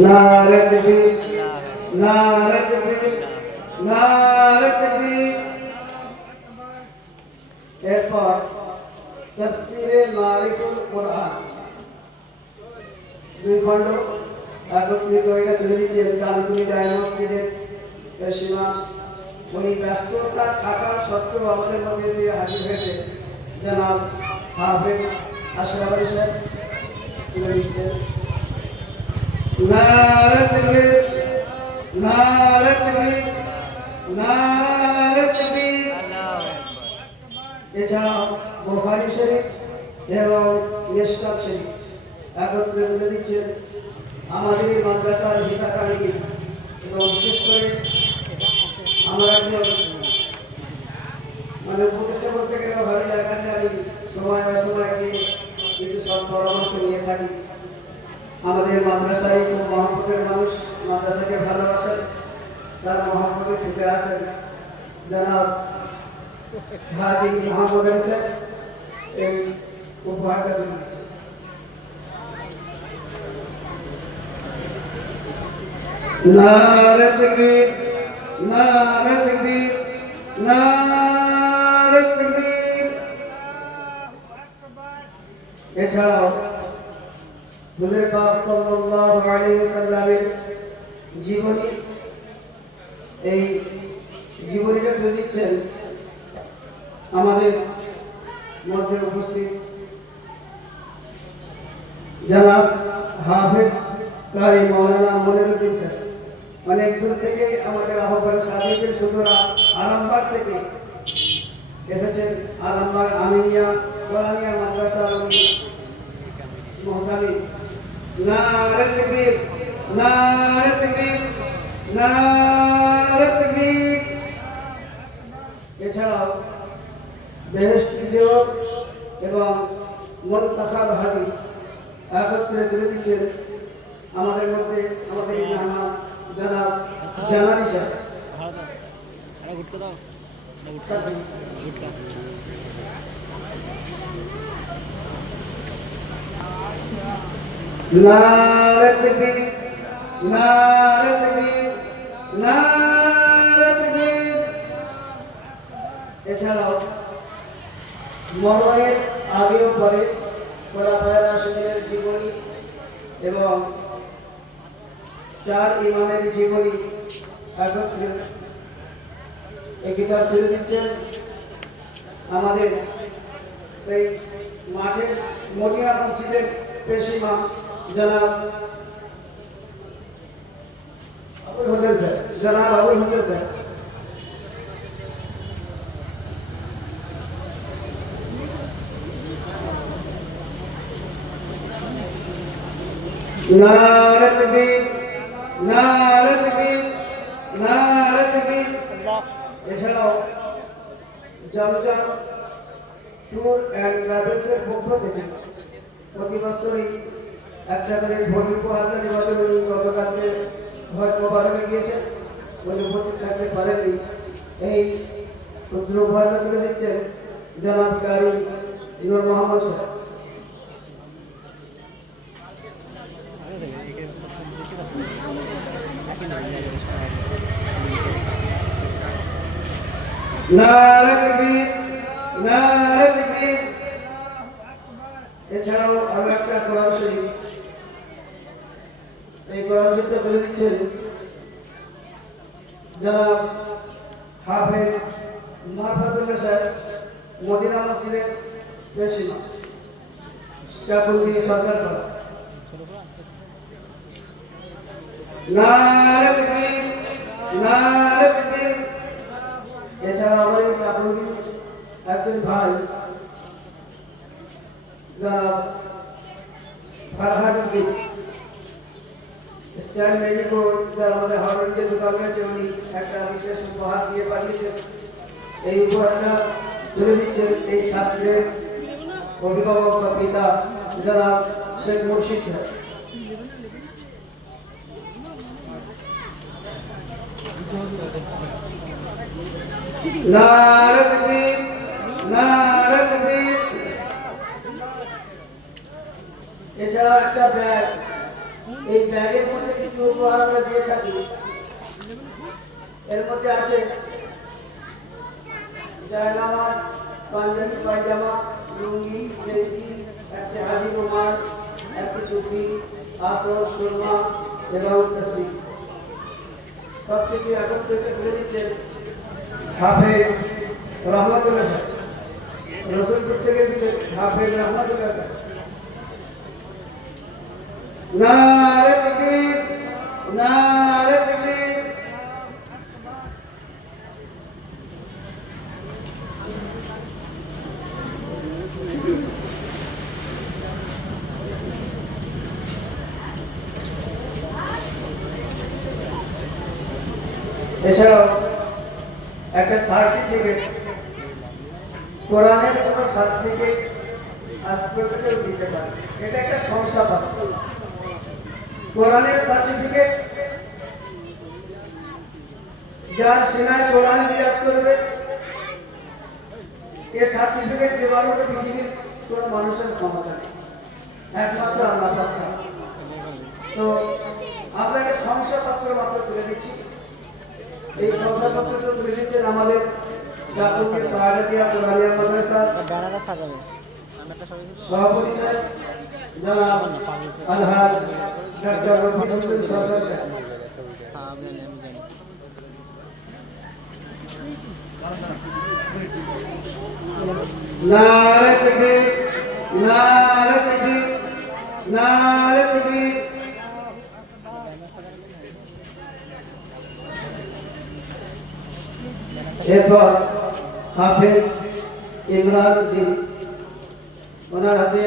নারে তাকবীর, নারে তাকবীর, নারে তাকবীর। এরপর তাফসীরে মারিফুল কোরআন দুই খণ্ড একত্রিত হয়ে তুলে দিচ্ছেন কানপুরি জামে মসজিদের সীমা। উনি ব্যস্ততা থাকা সত্ত্বেও আমাদের মধ্যে এসে হাজির হয়েছে জনাব হাফেজ আশরাফ আলী সাহেব তুলে দিচ্ছেন। নারে তাকবীর, নারে তাকবীর, নারে তাকবীর। এছাড়াও বুখারী শরীফ এবং মিশকাত শরীফ একত্রে তুলে দিচ্ছেন আমাদের মাদ্রাসার হিতাকাঙ্ক্ষী এবং বিশেষ করে আমার একজন প্রতিষ্ঠা করতে গেলে ভালো কাছে আমি সময় অসময়কে কিছু সব পরামর্শ নিয়ে থাকি। আমাদের মাদ্রাসায় খুব মহব্বতের মানুষ, মাদ্রাসাকে ভালোবাসেন, তার মহব্বতে ছুটে আসেন জনাব হাজী মোহাম্মদ হোসেন এই উপহারটা তুলে দিচ্ছেন। নারে তাকবীর, নারে তাকবীর, নারে তাকবীর। এছাড়াও হুজুর পাক সাল্লাল্লাহু আলাইহি ওয়াসাল্লামের জীবনী, এই জীবনীটা তুলে দিচ্ছেন আমাদের মধ্যে উপস্থিত জনাব হাফেজ কারি মাওলানা মনিরুদ্দিন স্যার। অনেক দূর থেকে আমাদের আহ্বান সাজিয়েছেন, সুতরাং আরামবাগ থেকে এসেছেন। আরামবাগ আমিনিয়া কোরআনিয়া মাদ্রাসা মহতামিম। নারে তাকবীর, নারে তাকবীর, নারে তাকবীর। এছাড়াও বেহেশতি জোর এবং মুনতাখাব হাদিস একত্রে তুলে দিচ্ছেন আমাদের মধ্যে আমাদের মেহমান জনাব জানানি সাহেব। নারে তাকবীর, নারে তাকবীর, নারে তাকবীর। এছাড়াও মরণের আগে ও পরে খোলাফায়ে রাশিদিনের জীবনী এবং চার ইমামের জীবনী একত্রে এই কিতাব তুলে দিচ্ছেন আমাদের সেই মাঠে মদিনা মসজিদের পেশ ইমাম জনাব আবুল হোসেন স্যার, জনাব আবুল হোসেন স্যার। নারে তাকবীর, নারে তাকবীর, নারে তাকবীর। এছাড়াও জমজম ট্যুর অ্যান্ড ট্রাভেলসের পক্ষ থেকে প্রতি বছরই একটা করে ভোগী উপহার নির্বাচন উনি গতকালকে হজ মোবারকে গিয়েছেন, উনি উপস্থিত থাকতে পারেননি। এই ক্ষুদ্র উপহারটা তুলে দিচ্ছেন জনাব কারি নূর মোহাম্মদ সাহেব। নারে তাকবীর, নারে তাকবীর। এছাড়াও আরো একটা কোরআন শরীফ, এই কোরআন শরীফটা তুলে দিচ্ছেন জনাব হাফেজ মারফাতুল্লাহ সাহেব, মদিনা মসজিদের পেশ ইমাম, চাকুন্দি সরকার করা। নারে তাকবীর, নারে তাকবীর। এছাড়া আমাদের চাকুন্দি একজন ভাই জনাব ফারহাদুদ্দিন স্ট্যান্ড মেডিকো, যারা আমাদের হাওড়ার দোকান রয়েছে, উনি একটা বিশেষ উপহার দিয়ে পাঠিয়েছেন। এই উপহারটা তুলে দিচ্ছেন এই ছাত্রের অভিভাবক বা পিতা জনাব শেখ মুর্শিদ সাহেব। নারে তাকবীর, নারে তাকবীর। এছাড়া একটা ব্যাগ এই ব্যাগের মধ্যে কিছু উপহার আমরা দিয়ে থাকি। এর মধ্যে আছে জায়নামাজ, পাঞ্জাবি পায়জামা, লুঙ্গি, গেঞ্জি, একটা হাজি রুমাল, একটা টুপি, আতর, সুরমা এবং তসবিহ। সব কিছু একত্রিত করে দিচ্ছেন হাফেজ রহমতুল্লাহ সাহেব। রসুলপুর থেকে এসেছেন হাফেজ রহমতুল্লাহ সাহেব। নারে তাকবীর, নারে তাকবীর। এছাড়াও একটা সার্টিফিকেট, কোরআনের কোনো সার্টিফিকেট আজ পর্যন্ত দিতে পারে, এটা একটা শংসাপত্র। কোরআনের সার্টিফিকেট যার সেনায় কোরআন বিরাজ করবে, এ সার্টিফিকেট দেওয়ার মতো পৃথিবীর কোনো মানুষের ক্ষমতা নেই, একমাত্র আল্লাহ ছাড়া। তো আপনাকে শংসাপত্র মাত্র তুলে দিচ্ছি। এই শংসাপত্রটা তুলে দিচ্ছেন আমাদের জাতীয় সাহারাতিয়া কোরআনিয়া মাদ্রাসার সভাপতি সাহেব জনাব আলহাজ ডক্টর রফিক হোসেন সরকার সাহেব। নারে তাকবীর, নারে তাকবীর, নারে তাকবীর। এরপর হাফেজ ইমরান উদ্দিন ওনার হাতে